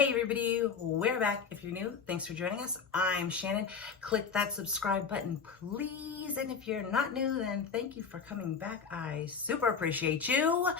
Hey everybody, we're back. If you're new, thanks for joining us. I'm Shannon. Click that subscribe button, please. And if you're not new, then thank you for coming back. I super appreciate you.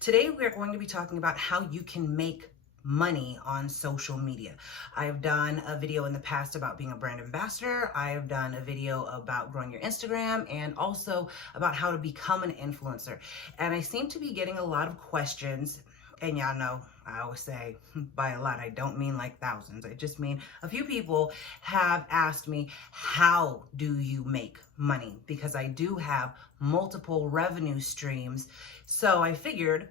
Today, we're going to be talking about how you can make money on social media. I've done a video in the past about being a brand ambassador. I've done a video about growing your Instagram and also about how to become an influencer. And I seem to be getting a lot of questions. And y'all know, I always say by a lot, I don't mean like thousands. I just mean a few people have asked me, how do you make money? Because I do have multiple revenue streams. So I figured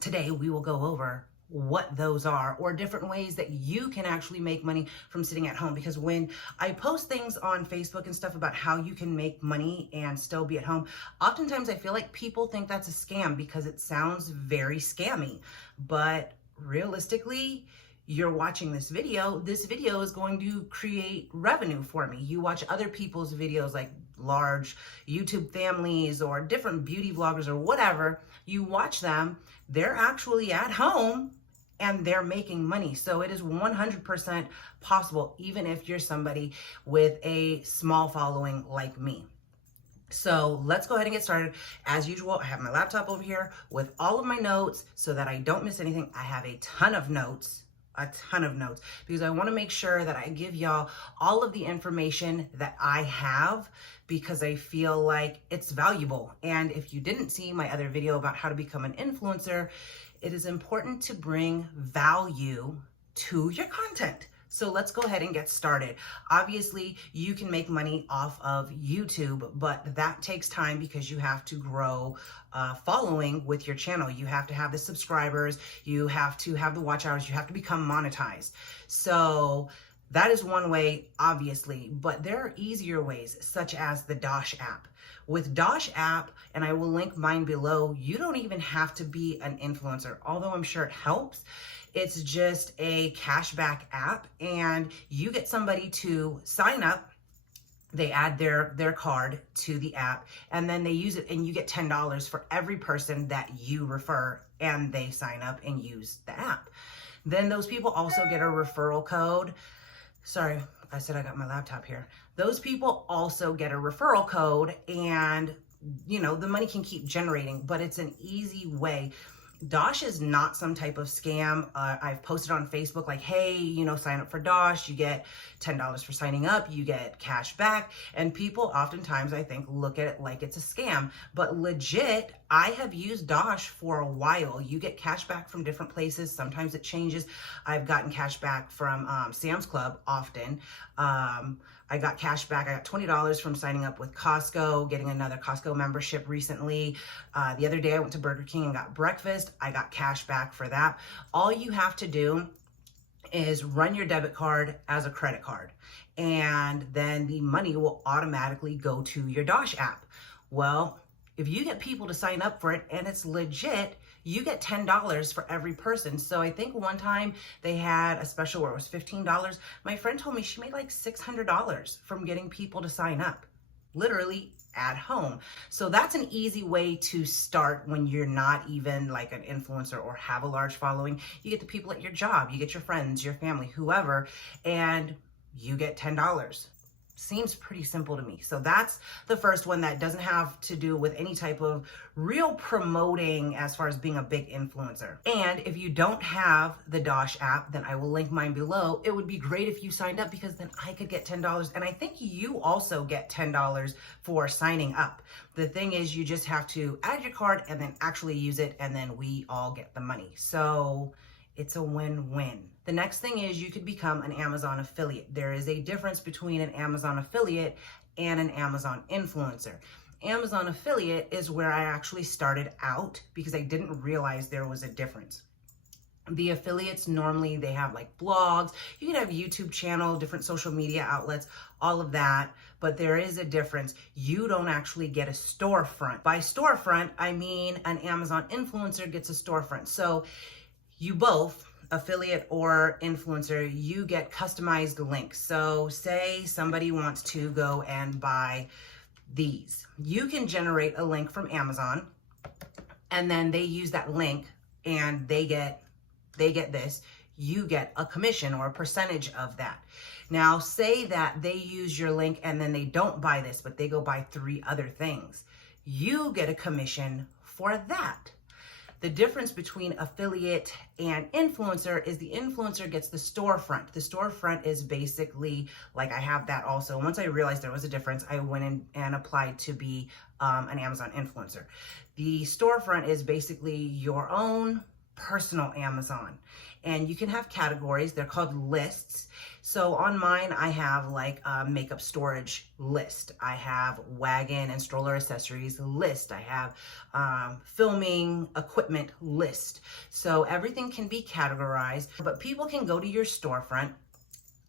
today we will go over what those are, or different ways that you can actually make money from sitting at home. Because when I post things on Facebook and stuff about how you can make money and still be at home, oftentimes I feel like people think that's a scam because it sounds very scammy. But realistically, you're watching this video is going to create revenue for me. You watch other people's videos, like large YouTube families or different beauty vloggers or whatever, you watch them, they're actually at home and they're making money. So it is 100% possible, even if you're somebody with a small following like me. So let's go ahead and get started. As usual, I have my laptop over here with all of my notes so that I don't miss anything. I have a ton of notes, because I want to make sure that I give y'all all of the information that I have, because I feel like it's valuable. And if you didn't see my other video about how to become an influencer, it is important to bring value to your content. So let's go ahead and get started. Obviously, you can make money off of YouTube, but that takes time because you have to grow following with your channel. You have to have the subscribers, you have to have the watch hours, you have to become monetized. So that is one way, obviously, but there are easier ways, such as the Dosh app. With Dosh app, and I will link mine below, you don't even have to be an influencer, although I'm sure it helps. It's just a cashback app, and you get somebody to sign up. They add their card to the app, and then they use it, and you get $10 for every person that you refer, and they sign up and use the app. Then those people also get a referral code. Sorry, I said I got my laptop here. Those people also get a referral code, and you know, the money can keep generating, but it's an easy way. Dosh is not some type of scam. I've posted on Facebook like, hey, you know, sign up for Dosh. You get $10 for signing up. You get cash back. And people oftentimes, I think, look at it like it's a scam. But legit, I have used Dosh for a while. You get cash back from different places. Sometimes it changes. I've gotten cash back from Sam's Club often. I got cash back. I got $20 from signing up with Costco, getting another Costco membership recently. The other day I went to Burger King and got breakfast. I got cash back for that. All you have to do is run your debit card as a credit card, and then the money will automatically go to your Dosh app. Well, if you get people to sign up for it and it's legit, you get $10 for every person. So I think one time they had a special where it was $15. My friend told me she made like $600 from getting people to sign up, literally at home. So that's an easy way to start when you're not even like an influencer or have a large following. You get the people at your job, you get your friends, your family, whoever, and you get $10. Seems pretty simple to me. So that's the first one that doesn't have to do with any type of real promoting as far as being a big influencer. And if you don't have the Dosh app, then I will link mine below. It would be great if you signed up, because then I could get $10. And I think you also get $10 for signing up. The thing is, you just have to add your card and then actually use it, and then we all get the money. So it's a win-win. The next thing is you could become an Amazon affiliate. There is a difference between an Amazon affiliate and an Amazon influencer. Amazon affiliate is where I actually started out because I didn't realize there was a difference. The affiliates, normally they have like blogs, you can have YouTube channel, different social media outlets, all of that, but there is a difference. You don't actually get a storefront. By storefront, I mean an Amazon influencer gets a storefront. So you both, affiliate or influencer, you get customized links. So say somebody wants to go and buy these. You can generate a link from Amazon, and then they use that link and they get this. you get a commission or a percentage of that. Now, say that they use your link and then they don't buy this, but they go buy 3 other things. You get a commission for that. The difference between affiliate and influencer is the influencer gets the storefront. The storefront is basically, like, I have that also. Once I realized there was a difference, I went in and applied to be an Amazon influencer. The storefront is basically your own personal Amazon, and you can have categories. They're called lists. So on mine, I have like a makeup storage list. I have wagon and stroller accessories list. I have filming equipment list. So everything can be categorized, but people can go to your storefront.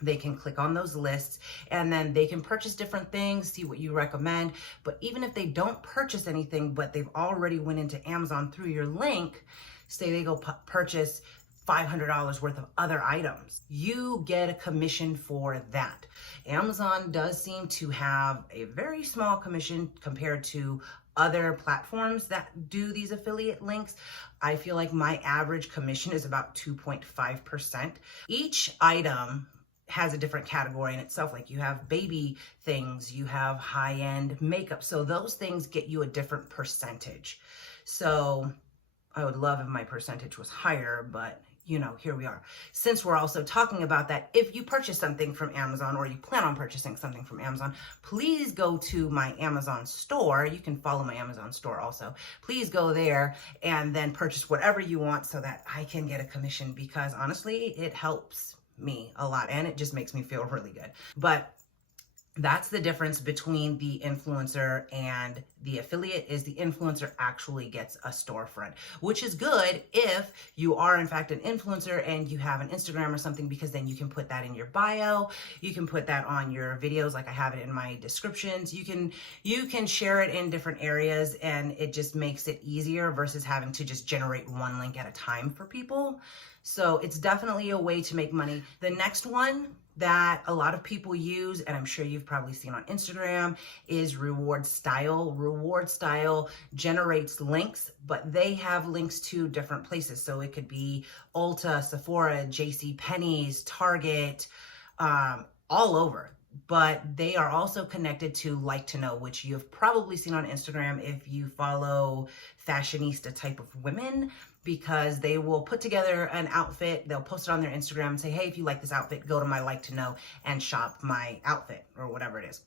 They can click on those lists and then they can purchase different things, see what you recommend. But even if they don't purchase anything, but they've already went into Amazon through your link, say they go purchase $500 worth of other items, you get a commission for that. Amazon does seem to have a very small commission compared to other platforms that do these affiliate links. I feel like my average commission is about 2.5%. Each item has a different category in itself. Like you have baby things, you have high-end makeup. So those things get you a different percentage. So I would love if my percentage was higher, but you know, here we are. Since we're also talking about that, if you purchase something from Amazon or you plan on purchasing something from Amazon, please go to my Amazon store. You can follow my Amazon store also. Please go there and then purchase whatever you want so that I can get a commission, because honestly, it helps me a lot and it just makes me feel really good. But that's the difference between the influencer and the affiliate, is the influencer actually gets a storefront, which is good if you are in fact an influencer and you have an Instagram or something, because then you can put that in your bio. You can put that on your videos, like I have it in my descriptions. You can share it in different areas, and it just makes it easier versus having to just generate one link at a time for people. So it's definitely a way to make money. The next one that a lot of people use, and I'm sure you've probably seen on Instagram, is Reward Style. Reward Style generates links, but they have links to different places. So it could be Ulta, Sephora, JCPenney's, Target, all over. But they are also connected to Like to Know, which you've probably seen on Instagram if you follow fashionista type of women, because they will put together an outfit, they'll post it on their Instagram and say, hey, if you like this outfit, go to my Like to Know and shop my outfit or whatever it is.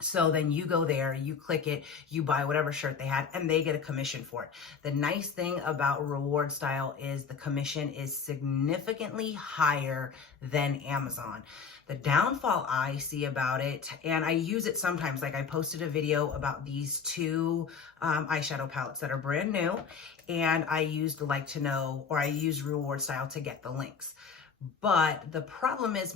So then you go there, you click it, you buy whatever shirt they had, and they get a commission for it. The nice thing about Reward Style is the commission is significantly higher than Amazon. The downfall I see about it, and I use it sometimes, like I posted a video about these 2 eyeshadow palettes that are brand new, and I used Like to Know, or I used Reward Style to get the links. But the problem is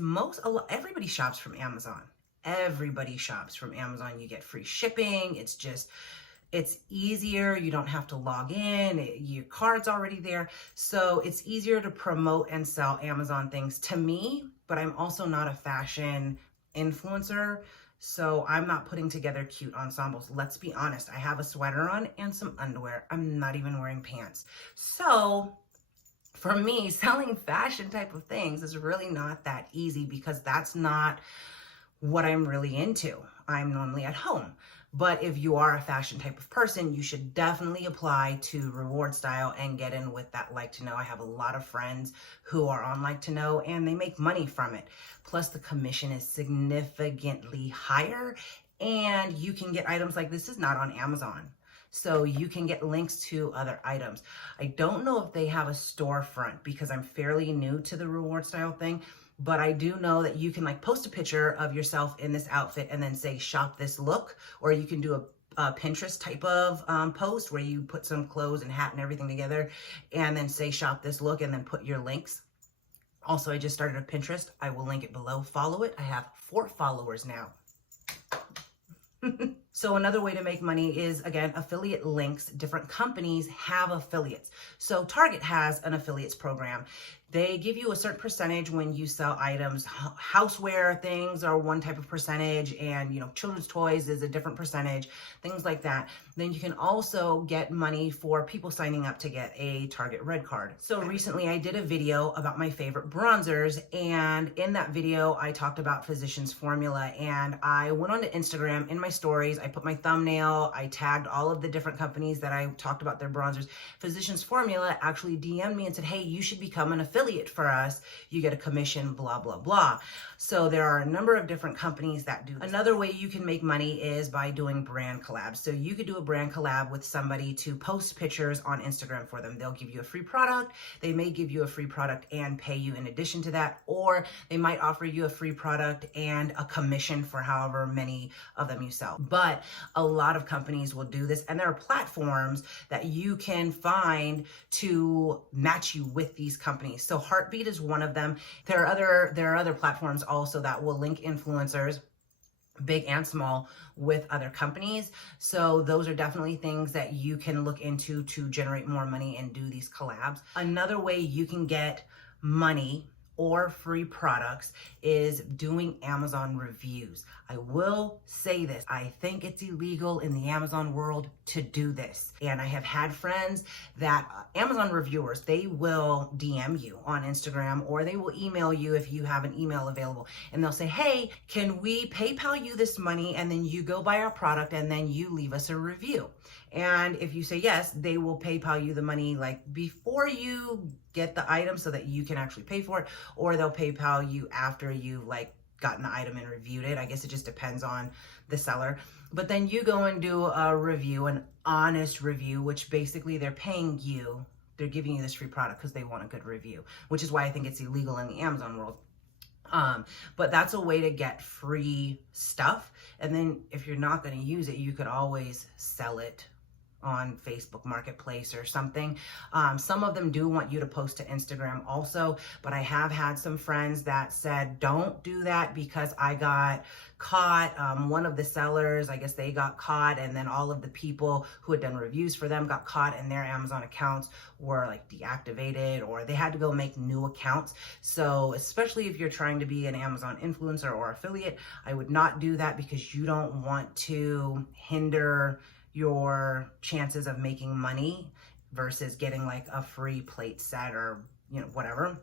everybody shops from Amazon. Everybody shops from Amazon. You get free shipping. It's easier. You don't have to log in. Your card's already there. So it's easier to promote and sell Amazon things to me, but I'm also not a fashion influencer. So I'm not putting together cute ensembles. Let's be honest. I have a sweater on and some underwear. I'm not even wearing pants. So for me, selling fashion type of things is really not that easy, because that's not what I'm really into. I'm normally at home. But if you are a fashion type of person, you should definitely apply to Reward Style and get in with that Like to Know. I have a lot of friends who are on Like to Know and they make money from it. Plus the commission is significantly higher, and you can get items like this is not on Amazon. So you can get links to other items. I don't know if they have a storefront because I'm fairly new to the Reward Style thing. But I do know that you can like post a picture of yourself in this outfit and then say, shop this look. Or you can do a Pinterest type of post where you put some clothes and hat and everything together and then say, shop this look, and then put your links. Also, I just started a Pinterest. I will link it below. Follow it. I have 4 followers now. So another way to make money is, again, affiliate links. Different companies have affiliates. So Target has an affiliates program. They give you a certain percentage when you sell items. Houseware things are one type of percentage, and children's toys is a different percentage, things like that. Then you can also get money for people signing up to get a Target Red Card. So recently I did a video about my favorite bronzers, and in that video I talked about Physicians Formula, and I went onto Instagram in my stories. I put my thumbnail, I tagged all of the different companies that I talked about their bronzers. Physicians Formula actually DM'd me and said, hey, you should become an affiliate for us. You get a commission, blah, blah, blah. So there are a number of different companies that do this. Another way you can make money is by doing brand collabs. So you could do a brand collab with somebody to post pictures on Instagram for them. They'll give you a free product. They may give you a free product and pay you in addition to that, or they might offer you a free product and a commission for however many of them you sell. But a lot of companies will do this, and there are platforms that you can find to match you with these companies. So Heartbeat is one of them. There are other platforms also that will link influencers, big and small, with other companies. So those are definitely things that you can look into to generate more money and do these collabs. Another way you can get money or free products is doing Amazon reviews. I will say this, I think it's illegal in the Amazon world to do this. And I have had friends that Amazon reviewers, they will DM you on Instagram, or they will email you if you have an email available. And they'll say, hey, can we PayPal you this money, and then you go buy our product and then you leave us a review? And if you say yes, they will PayPal you the money like before you get the item so that you can actually pay for it, or they'll PayPal you after you've like gotten the item and reviewed it. I guess it just depends on the seller. But then you go and do a review, an honest review, which basically they're paying you. They're giving you this free product because they want a good review, which is why I think it's illegal in the Amazon world. But that's a way to get free stuff. And then if you're not going to use it, you could always sell it on Facebook Marketplace or something. Some of them do want you to post to Instagram also, but I have had some friends that said, don't do that because I got caught. One of the sellers, I guess they got caught, and then all of the people who had done reviews for them got caught, and their Amazon accounts were like deactivated, or they had to go make new accounts. So especially if you're trying to be an Amazon influencer or affiliate, I would not do that, because you don't want to hinder your chances of making money versus getting like a free plate set or whatever.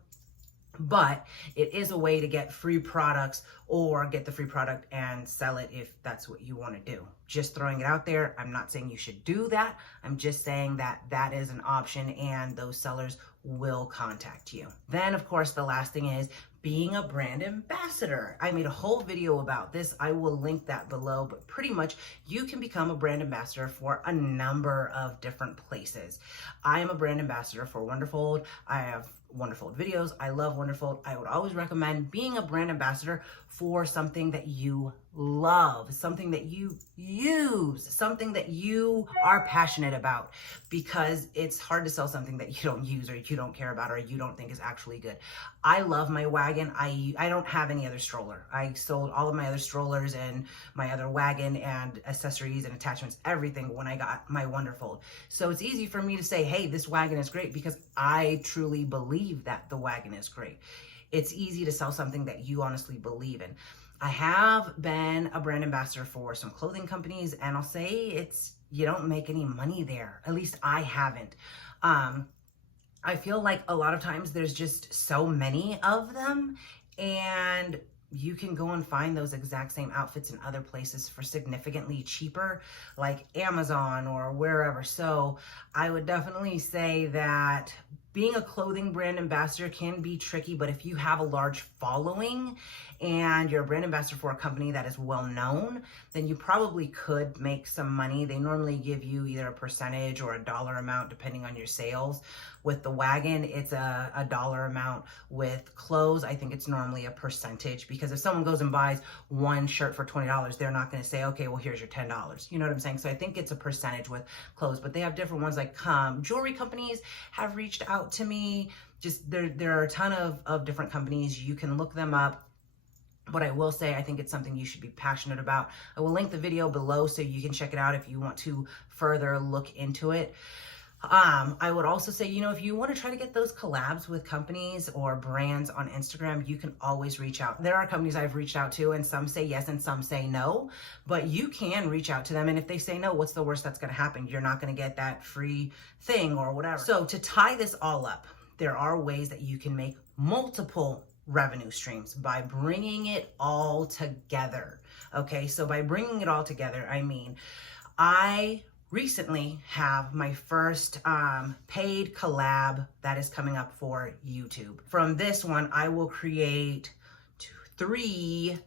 But it is a way to get free products, or get the free product and sell it if that's what you want to do. Just throwing it out there. I'm not saying you should do that. I'm just saying that that is an option, and those sellers will contact you. Then of course the last thing is being a brand ambassador. I made a whole video about this. I will link that below, but pretty much you can become a brand ambassador for a number of different places. I am a brand ambassador for Wonderfold. I have Wonderfold videos. I love Wonderfold. I would always recommend being a brand ambassador for something that you love, something that you use, something that you are passionate about, because it's hard to sell something that you don't use, or you don't care about, or you don't think is actually good. I love my wagon. I don't have any other stroller. I sold all of my other strollers and my other wagon and accessories and attachments, everything, when I got my Wonderfold. So it's easy for me to say, hey, this wagon is great, because I truly believe that the wagon is great. It's easy to sell something that you honestly believe in. I have been a brand ambassador for some clothing companies, and I'll say you don't make any money there. At least I haven't. I feel like a lot of times there's just so many of them, and you can go and find those exact same outfits in other places for significantly cheaper, like Amazon or wherever. So I would definitely say that being a clothing brand ambassador can be tricky, but if you have a large following and you're a brand ambassador for a company that is well known, then you probably could make some money. They normally give you either a percentage or a dollar amount depending on your sales. With the wagon, it's a dollar amount. With clothes, I think it's normally a percentage, because if someone goes and buys one shirt for $20, they're not going to say, okay, well, here's your $10. You know what I'm saying? So I think it's a percentage with clothes, but they have different ones. Like jewelry companies have reached out to me. Just there are a ton of different companies. You can look them up. But I will say, I think it's something you should be passionate about. I will link the video below so you can check it out if you want to further look into it. I would also say, you know, if you want to try to get those collabs with companies or brands on Instagram, you can always reach out. There are companies I've reached out to, and some say yes and some say no, but you can reach out to them. And if they say no, what's the worst that's going to happen? You're not going to get that free thing or whatever. So to tie this all up, there are ways that you can make multiple revenue streams by bringing it all together. Okay, so by bringing it all together, I mean, I recently have my first paid collab that is coming up for YouTube. From this one, I will create three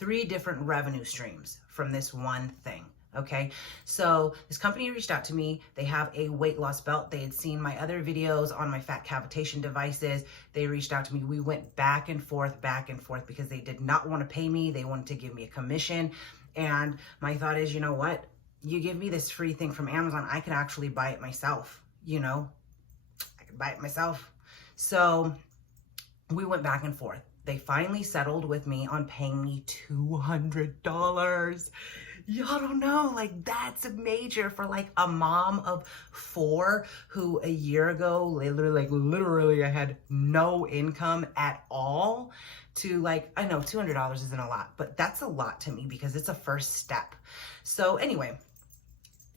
different revenue streams from this one thing. Okay, so this company reached out to me. They have a weight loss belt. They had seen my other videos on my fat cavitation devices. They reached out to me. We went back and forth because they did not want to pay me. They wanted to give me a commission. And my thought is, you know what? You give me this free thing from Amazon, I could actually buy it myself, you know? I could buy it myself. So we went back and forth. They finally settled with me on paying me $200. Y'all don't know, like that's major for like a mom of 4 who a year ago, literally I had no income at all, to like, I know $200 isn't a lot, but that's a lot to me because it's a first step. So anyway,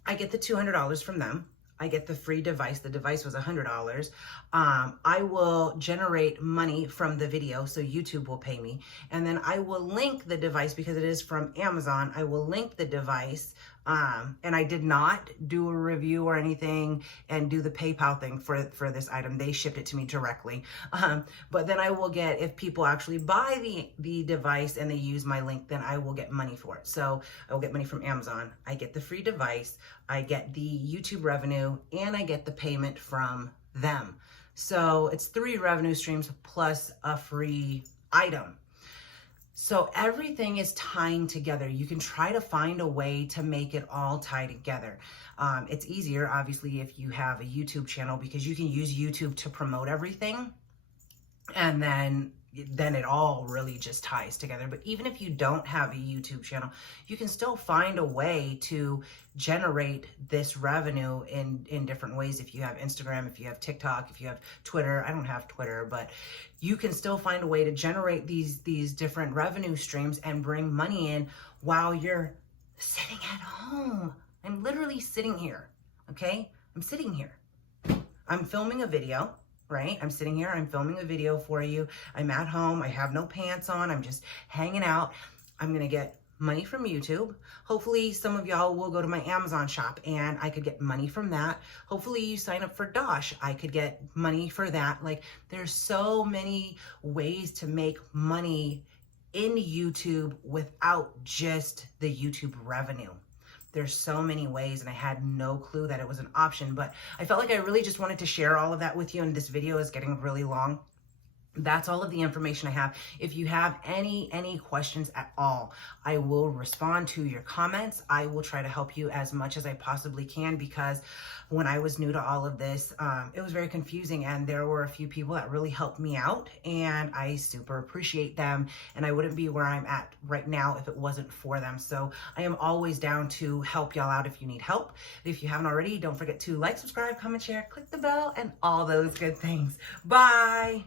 I get the $200 from them. I get the free device. The device was $100. I will generate money from the video, so YouTube will pay me. And then I will link the device because it is from Amazon. I will link the device. And I did not do a review or anything and do the PayPal thing for this item. They shipped it to me directly. But then I will get, if people actually buy the device and they use my link, then I will get money for it. So I will get money from Amazon. I get the free device. I get the YouTube revenue, and I get the payment from them. So it's 3 revenue streams plus a free item. So everything is tying together. You can try to find a way to make it all tie together. It's easier, obviously, if you have a YouTube channel because you can use YouTube to promote everything. And then it all really just ties together. But even if you don't have a YouTube channel, you can still find a way to generate this revenue in different ways. If you have Instagram, if you have TikTok, if you have Twitter. I don't have Twitter, but you can still find a way to generate these different revenue streams and bring money in while you're sitting at home. I'm literally sitting here, okay? I'm sitting here. I'm filming a video. Right? I'm sitting here, I'm filming a video for you. I'm at home, I have no pants on, I'm just hanging out. I'm gonna get money from YouTube. Hopefully some of y'all will go to my Amazon shop and I could get money from that. Hopefully you sign up for Dosh, I could get money for that. Like there's so many ways to make money in YouTube without just the YouTube revenue. There's so many ways, and I had no clue that it was an option, but I felt like I really just wanted to share all of that with you, and this video is getting really long. That's all of the information I have. If you have any questions at all, I will respond to your comments. I will try to help you as much as I possibly can, because when I was new to all of this, it was very confusing, and there were a few people that really helped me out, and I super appreciate them, and I wouldn't be where I'm at right now if it wasn't for them. So I am always down to help y'all out if you need help. If you haven't already, don't forget to like, subscribe, comment, share, click the bell, and all those good things. Bye.